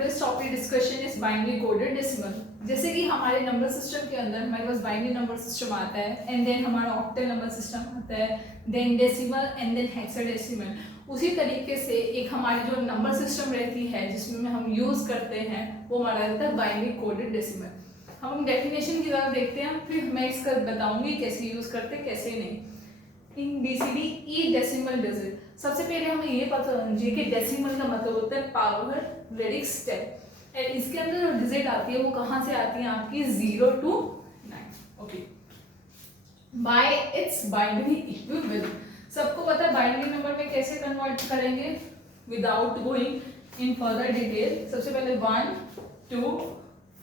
today's topic discussion is binary coded decimal. जैसे कि हमारे नंबर सिस्टम के अंदर हमारे पास बाइनरी नंबर सिस्टम आता है एंड देन हमारा ऑक्टल नंबर सिस्टम आता है, then decimal and then hexadecimal. उसी तरीके से एक हमारी जो नंबर सिस्टम रहती है जिसमें हम यूज करते हैं वो हमारा रहता है बाइनरी कोडेड डेसिमल. हम डेफिनेशन की तरफ देखते हैं, फिर मैं इसका बताऊंगी कैसे यूज करते हैं कैसे नहीं. इन बीसीडी ई डेसिमल डिजिट. सबसे पहले हमें ये पता होना चाहिए कि डेसिमल का मतलब होता है पावर रेडिक्स स्टेप, एंड इसके अंदर जो डिजिट आती है वो कहाँ से आती है आपकी 0 to 9. Okay, bye it's binary equivalent. सबको पता है बाइनरी नंबर में कैसे कन्वर्ट करेंगे without going in further detail. सबसे पहले 1 2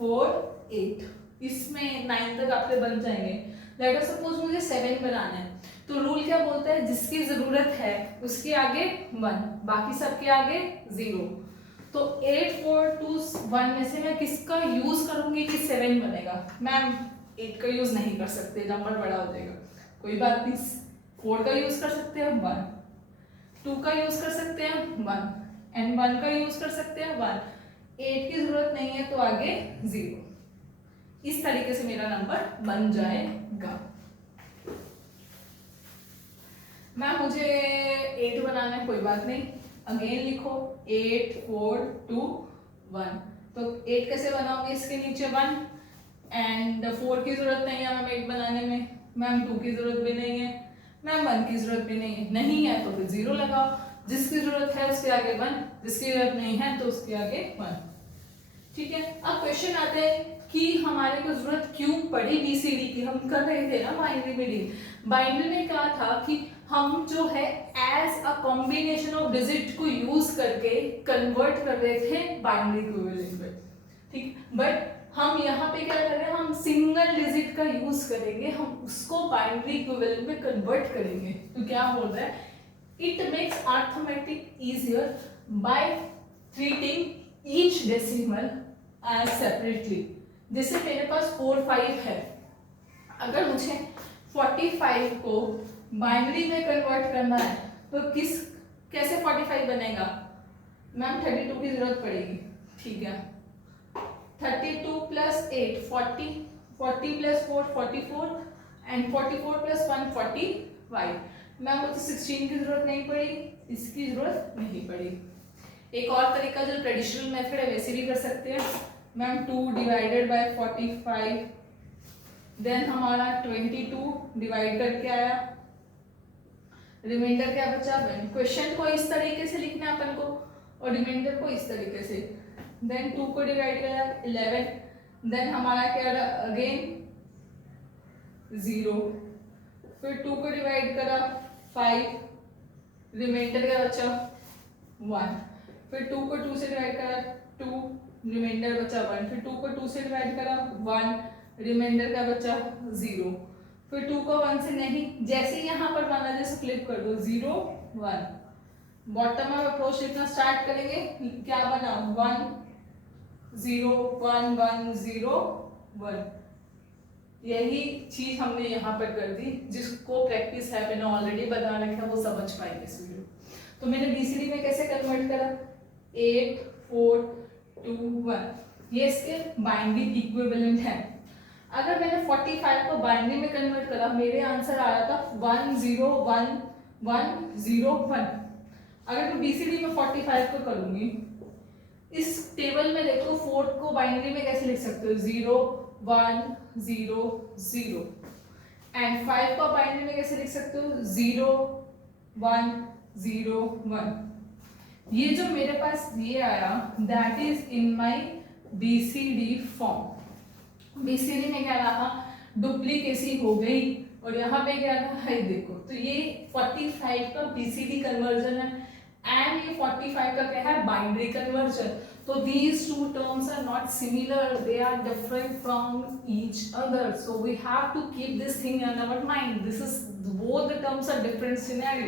4 8, इसमें 9 तक आपके बन जाएंगे. लेट अस सपोज मुझे 7 बनाना है, तो रूल क्या बोलता है, जिसकी जरूरत है उसके आगे 1, बाकी सबके आगे 0. तो 8 4 2 1 में से मैं किसका यूज करूंगी कि 7 बनेगा. मैम 8 का यूज नहीं कर सकते, नंबर बड़ा हो जाएगा. कोई बात नहीं, 4 का यूज कर सकते हैं 1, 2 का यूज कर सकते हैं 1, एंड 1 का यूज कर सकते हैं 1. 8 की जरूरत नहीं है तो आगे 0. इस तरीके से मेरा नंबर बन जाएगा. मैम मुझे 8 बनाना है, कोई बात नहीं, अगेन लिखो 8 4 2 1. तो 8 कैसे बनाओगे, इसके नीचे 1, एंड 4 की जरूरत नहीं है मैम 8 बनाने में. मैम 2 की जरूरत भी नहीं है, मैम 1 की जरूरत भी नहीं है तो फिर 0 लगाओ. जिसकी जरूरत है उसके आगे 1, जिसकी जरूरत नहीं है तो उसके आगे 1. ठीक है. अब क्वेश्चन आते हैं कि हमारे को जरूरत क्यों पड़ी बीसीडी की. हम कर रहे थे ना बाइनरी में डील. बाइनरी में क्या था कि हम जो है as a combination of digit को यूज करके कन्वर्ट कर रहे थे बाइनरी इक्विवेलेंट में. ठीक, बट हम यहाँ पे क्या कर रहे हैं, हम सिंगल डिजिट का यूज करेंगे, हम उसको बाइनरी इक्विवेलेंट में कन्वर्ट करेंगे. तो क्या बोल रहा है, it makes arithmetic easier by treating each decimal as separately. जैसे मेरे पास 4 5 है, अगर मुझे 45 को बाइनरी में कन्वर्ट करना है तो कैसे 45 बनेगा. मैम 32 की जरूरत पड़ेगी. ठीक है, 32 plus 8 40, 40 plus 4 44, and 44 plus 1 45. Ma'am मुझे 16 की जरूरत नहीं पड़ेगी, इसकी जरूरत नहीं पड़ेगी. एक और तरीका जो ट्रेडिशनल मेथड है वैसे भी कर सकते हैं. मैम 2 डिवाइडेड बाय 45, देन हमारा 22 डिवाइड करके आया, रिमाइंडर क्या बचा 1. क्वेश्चन को इस तरीके से लिखना है अपन को और रिमाइंडर को इस तरीके से. देन 2 को डिवाइड किया 11, देन हमारा क्या रहा अगेन 0, फिर 2 को डिवाइड करा 5, रिमाइंडर क्या बचा 1, फिर 2 को 2 से डिवाइड करा 2, रिमाइंडर बचा 1, फिर 2 को 2 से डिवाइड करा 1, रिमाइंडर का बचा 0, फिर 2 को 1 से नहीं, जैसे यहाँ पर माना जैसे फ्लिप कर दो 0 1, बॉटम अप अप्रोच लिखना स्टार्ट करेंगे. क्या बना 1 0 1 1 0 1. यही चीज हमने यहाँ पर कर दी. जिसको प्रैक्टिस है मैंने ऑलरेडी बता रखा है वो समझ पाएंगे इस वीडियो. तो मैंने बीसीडी में कैसे कन्वर्ट करा 8 4 2 1. ये इसके बाइनरी इक्विवेलेंट है. अगर मैंने 45 को बाइनरी में कन्वर्ट करा, मेरे आंसर आ रहा था 1 0 1 1 0 1. अगर मैं बीसीडी में 45 को करूंगी, इस टेबल में देखो 4 को बाइनरी में कैसे लिख सकते हो 0 1 0 0, एंड 5 को बाइनरी में कैसे लिख सकते हो 0 1 0 1. ये जो मेरे पास ये आया that is in my BCD form. BCD में क्या रहा डुप्लीकेसी हो गई और यहाँ पे क्या रहा है देखो. तो ये 45 का बीसीडी कन्वर्जन है एंड ये 45 का क्या है बाइनरी कन्वर्जन. तो these two terms are not similar, they are different from each other, so we have to keep this thing in our mind. This is both the terms are different scenario.